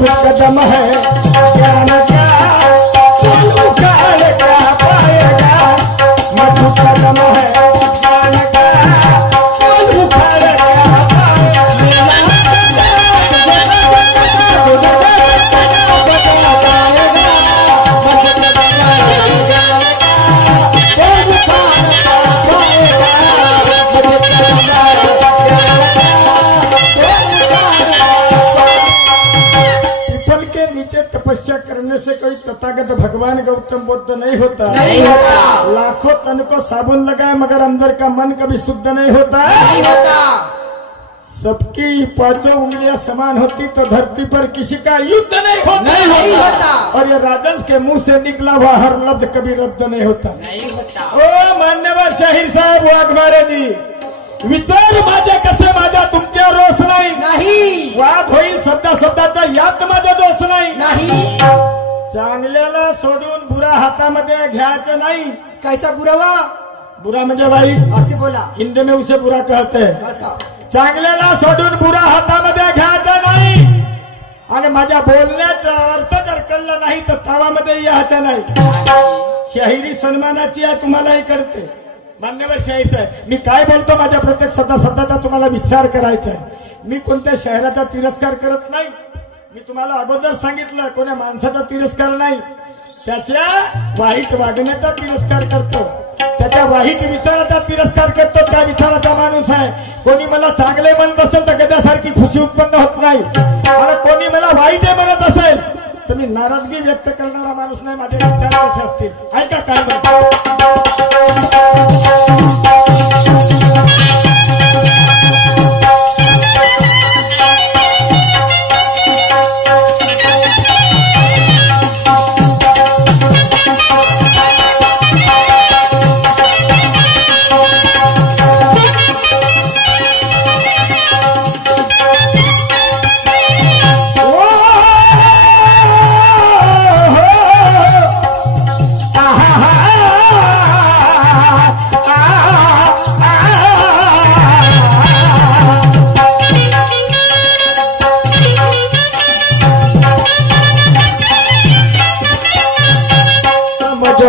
कदम है ज्ञान का उखाड़ क्या पाएगा। मधु कदम है ज्ञान का उखाड़ क्या तपस्या करने से कोई तथागत भगवान गौतम बुद्ध नहीं होता। लाखों तन को साबुन लगाए मगर अंदर का मन कभी शुद्ध नहीं होता। सबकी पांचों उंगलियां समान होती तो धरती पर किसी का युद्ध नहीं होता। और ये राजन के मुंह से निकला हुआ हर लफ्ज कभी रद्द नहीं होता। ओ मान्यवर शाहीर साहेब वाघमारे जी, विचार माझे कसे माझा तुमच्या रोष नाही। वाद होईल शब्दाचा यात माझा दोष नाही। चांगल्याला सोडून बुरा हातामध्ये घ्यायचं नाही। कैसा बुरा वा? बुरा म्हणजे वाईट असे बोला, हिंदी में उसे बुरा कहते हैं। चांगल्याला सोडून बुरा हातामध्ये घ्यायचं नाही आणि माझ्या बोलण्याचा अर्थ जर कळला नाही तर तावामध्ये यायचं नाही। शाहिरी सन्मानाची आहे, तुम्हालाही कळते। मान्यवर शाहीर साहेब, मी काय बोलतो माझ्या प्रत्येक शब्दाचा तुम्हाला विचार करायचा आहे। मी कोणत्या शहराचा तिरस्कार करत नाही। मी तुम्हाला अगोदर सांगितलं कोण्या माणसाचा तिरस्कार नाही, त्याच्या वाईट वागण्याचा तिरस्कार करतो, त्याच्या वाईट विचाराचा तिरस्कार करतो। त्या विचाराचा माणूस आहे। कोणी मला चांगले म्हणत असेल तर गद्यासारखी खुशी उत्पन्न होत नाही आणि कोणी मला वाईट म्हणत असेल तर मी नाराजगी व्यक्त करणारा माणूस नाही। माझे विचार कसे असतील ऐका काय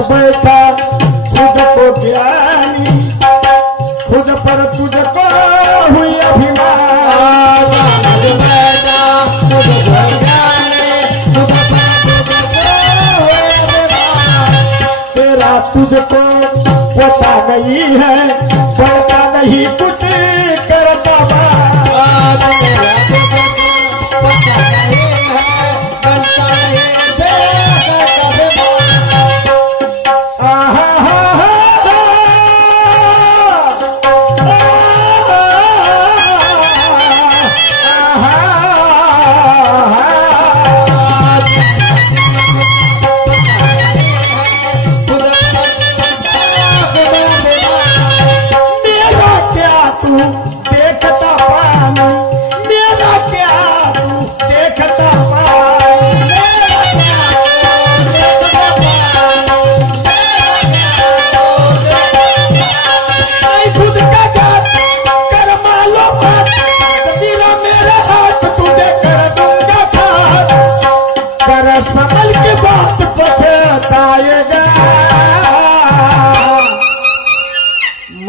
बैठा खुद को ज्ञानी, खुद पर तुझको हुई अभिमान। बैठा खुद को ज्ञानी, खुद पर तुझको हुई अभिमान। तेरा तुझको पता नहीं है, पता नहीं कुछ करता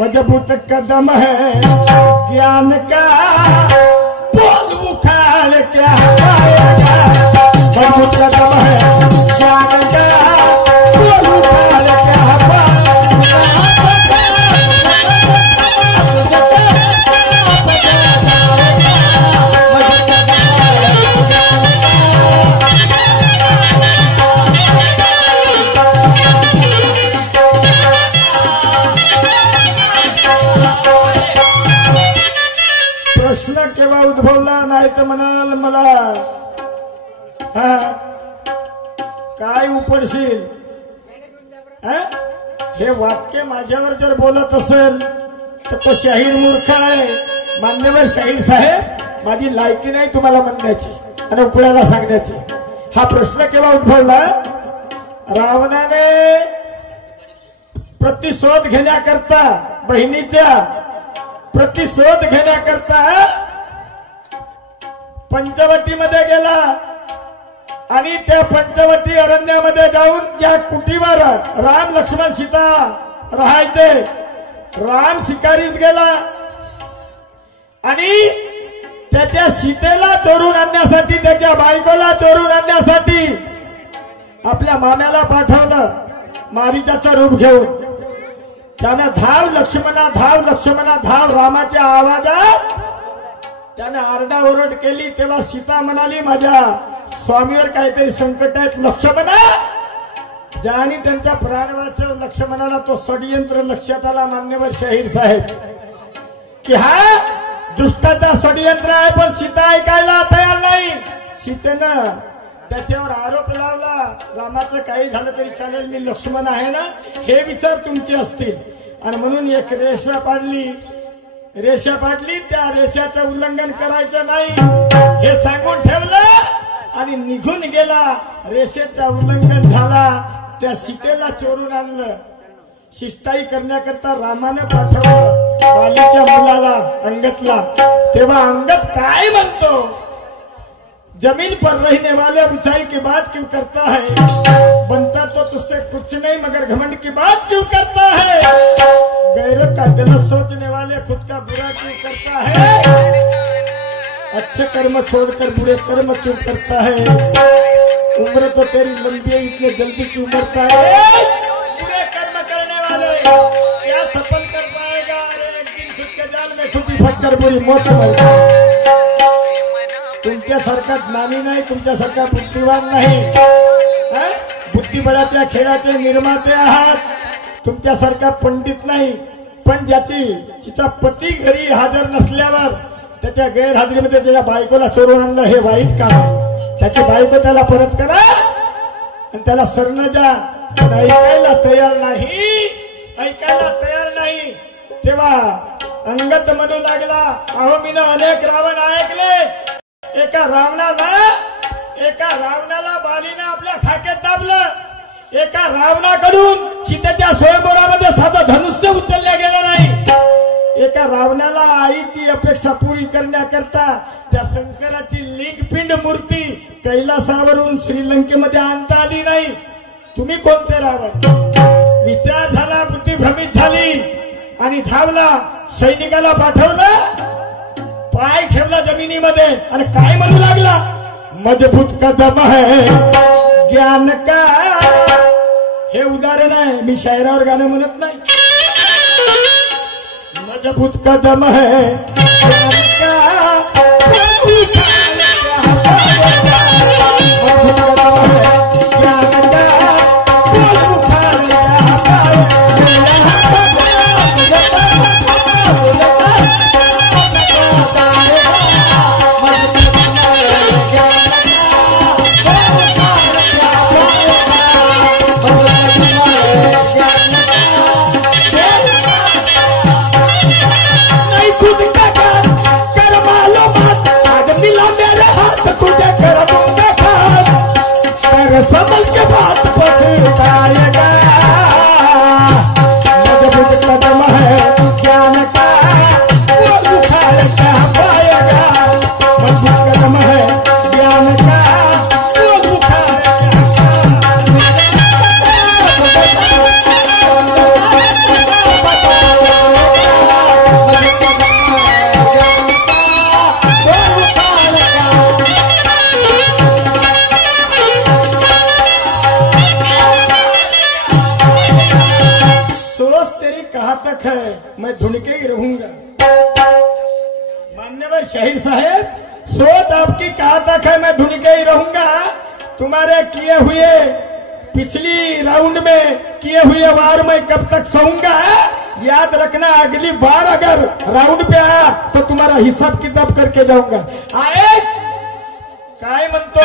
मजबूत कदम है ज्ञान का, बोल उखाड़ क्या पाएगा। मजबूत कदम है ज्ञान का, बोल उखाड़ क्या पाएगा। प्रश्न केव्हा उद्भवला नाही तर म्हणाल मला काय उपडशील। हे वाक्य माझ्यावर जर बोलत असेल तर तो शाहीर मूर्ख आहे। मान्यवर शाहीर साहेब, माझी लायकी नाही तुम्हाला म्हणण्याची आणि उपड्याला सांगण्याची। हा प्रश्न केव्हा उद्भवला? रावणाने प्रतिशोध घेण्याकरता, बहिणीच्या प्रतिशोध घेण्याकरता पंचवटीमध्ये गेला आणि त्या पंचवटी अरण्यामध्ये जाऊन ज्या कुटीवर राम लक्ष्मण सीता राहायचे, राम शिकारीस गेला आणि त्याच्या सीतेला चोरून आणण्यासाठी, त्याच्या बायकोला चोरून आणण्यासाठी आपल्या माम्याला पाठवलं मारीचाचं रूप घेऊन. त्यानं धाव लक्ष्मणा धाव लक्ष्मणा धाव रामाच्या आवाजात त्यानं आरडाओरड केली. तेव्हा सीता म्हणाली, माझ्या स्वामीवर काहीतरी संकट आहेत लक्ष्मणा. ज्याने त्यांचा प्राण वाचव लक्ष्मणाला तो षडयंत्र लक्षात आला मान्यवर शाहीर साहेब की हा दुष्टाचा षडयंत्र आहे. पण सीता ऐकायला तयार नाही. सीतेनं त्याच्यावर आरोप लावला, रामाचं काही झालं तरी चालेल, मी लक्ष्मण आहे ना, हे विचार तुमचे असतील. आणि म्हणून एक रेषा पाडली. त्या रेषाचं उल्लंघन करायचं नाही हे सांगून ठेवलं आणि निघून गेला. रेषेचा उल्लंघन झाला, त्या सीतेला चोरून आणलं. शिष्टाई करण्याकरता रामानं पाठवलं बालीच्या मुलाला अंगदला. तेव्हा अंगद काय म्हणतो, जमीन पर रहने वाले ऊंचाई की बात क्यों करता है, बनता तो तुझसे कुछ नहीं मगर घमंड की बात क्यों करता है, गैरों का दिल सोचने वाले खुद का बुरा क्यों करता है, अच्छे कर्म छोड़कर बुरे कर्म क्यों करता है, उम्र तो तेरी लंबी है इतने जल्दी क्यों मरता है, बुरे कर्म करने वाले क्या सफल कर पाएगा, एक दिन खुद के जाल में खुद ही फंसकर बुरी मौत मरता है. तुमच्यासारखा ज्ञानी नाही, तुमच्यासारखा बुद्धिवान नाही. बुद्धिबळाच्या खेळाचे निर्माते आहात. तुमच्यासारखा पंडित नाही. पण जिचा पती घरी हजर नसल्यावर त्याच्या गैरहजेरीमध्ये त्याच्या बायकोला चोरून आणलं, हे वाईट काम आहे. त्याची बायको त्याला परत करा आणि त्याला शरण जा. पण ऐकायला तयार नाही. तेव्हा अंगद म्हणू लागला, अहो मीनं अनेक रावण ऐकले. एका रावणाला बालीने आपल्या खाक्यात दाबलं. एका रावणाकडून सीतेच्या स्वयंवरामध्ये साधं धनुष्य उचलल्या गेलं नाही. एका रावणाला आईची अपेक्षा पुरी करण्याकरता त्या शंकराची लिंगपिंड मूर्ती कैलासावरून श्रीलंकेमध्ये आणता आली नाही. तुम्ही कोणते रावण? विचार झाला, बुद्धी भ्रमित झाली आणि धावला. सैनिकाला पाठवलं, पाय ठेवला जमिनीमध्ये आणि काय म्हणू लागला, मजबूत कदम है ज्ञान का. हे उदाहरण आहे, मी शायरावर गाणं म्हणत नाही. मजबूत कदम है ज्ञान का, मजबूत कदम है ज्ञान का, समझ के बात पहुंचाएगा. मजबूत कदम है ज्ञान का, वो उखाड़ क्या पाएगा. मजबूत कदम है ज्ञान का, वो उखाड़ है, मैं धुनके ही रहूंगा. मान्यवर शाहीर साहेब, सोच आपकी कहाँ तक है, मैं धुनके ही रहूंगा. तुम्हारे किए हुए पिछली राउंड में किए हुए वार में कब तक सहूंगा. याद रखना, अगली बार अगर राउंड पे आया तो तुम्हारा हिसाब किताब करके जाऊंगा. आए काय म्हणतो,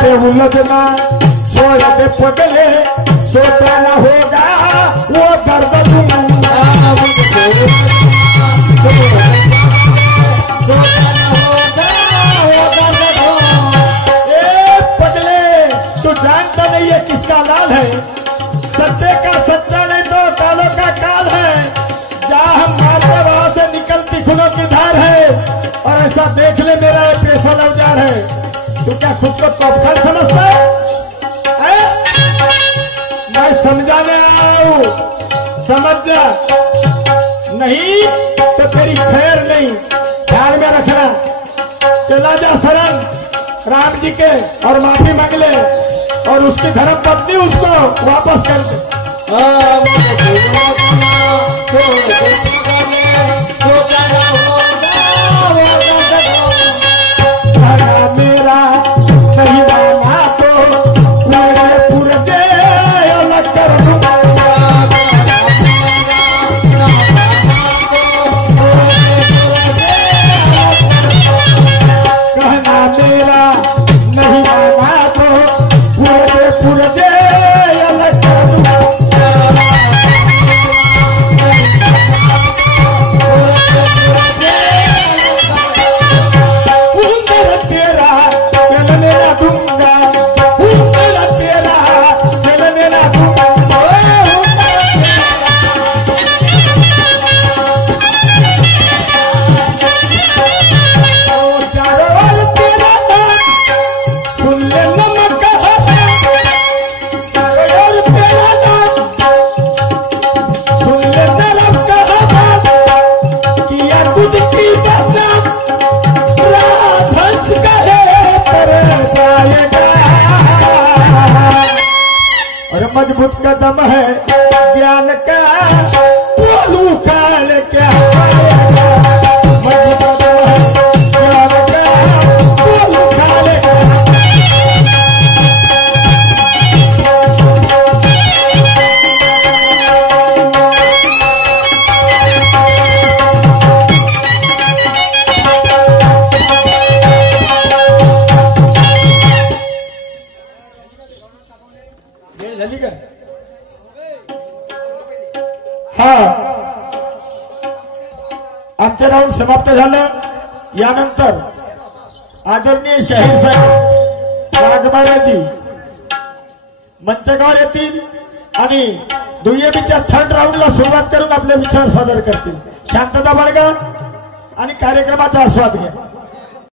से उलझना छोड़ दे पगले सोचना होगा वो दर्द दूंगा पगले तू जानता नहीं है किसका लाल है सच्चे का सच्चा नहीं तो कालों का काल है जहाँ हम मारते वहां से निकलती खुलों की धार है और ऐसा देख ले मेरा पेशा औजार है तू क्या खुद को पॉपकॉर्न समझता है? मैं समझाने आऊं समझ जा नहीं तो तेरी खैर नहीं ध्यान में रखना चला जा शरण राम जी के और माफी मांग ले और उसकी धर्म पत्नी उसको वापस कर दे मेरा नहीं माना तो पूरे पूरे दे अलग कर दूंगा कहना मेरा नहीं माना तो पूरे दे अलग कर दूंगा मजबूत कदम है ज्ञान का बोलू काल क्या मजबूत कदम है ज्ञान का बोलू काल झाली का हा आमचे राऊंड समाप्त झालं यानंतर आदरणीय शाहीर साहेब वाघमाराजी मंचकावर येतील आणि दुय्यमीच्या थर्ड राऊंडला सुरुवात करून आपले विचार सादर करतील शांतता बाळगा आणि कार्यक्रमाचा आस्वाद घ्या